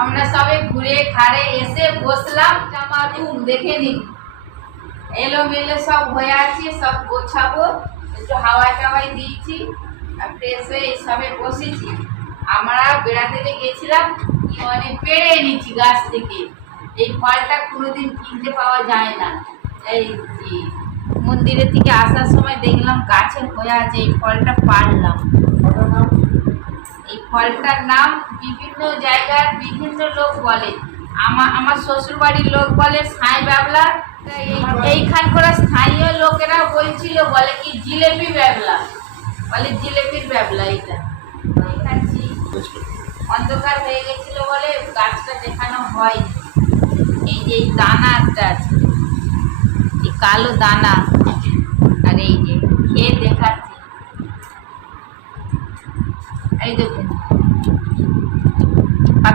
আমরা সবে ঘুরে খাড়ে এসে বসলাম, আমার রুম দেখে নিন এলোমেলো সব হয়ে আছে, সব গোছাবো, একটু হাওয়াই টাওয়াই দিয়েছি আর ফ্রেশ হয়ে সবে বসেছি। আমরা বেড়াতে গেছিলাম, মানে পেড়ে এনেছি গাছ থেকে। এই ফলটা কোনোদিন কিনতে পাওয়া যায় না। এই মন্দিরের থেকে আসার সময় দেখলাম গাছে হয়ে আছে, এই ফলটা পারলাম। এই ফলটার নাম বিভিন্ন জায়গার বিভিন্ন লোক বলে। আমার শ্বশুর বাড়ির লোক বলে সাই ব্যাবলা, এইখানকার স্থানীয় লোকেরা বলছিল বলে কি জিলেপি ব্যাবলা, বলে জিলেপির ব্যাবলা। এটা দেখাচ্ছি, অন্ধকার হয়ে গেছিল বলে গাছটা দেখানো হয়। এই যে এই দানা একটা আছে, এই কালো দানা, আর এই যে খেয়ে দেখাচ্ছি, এই দেখুন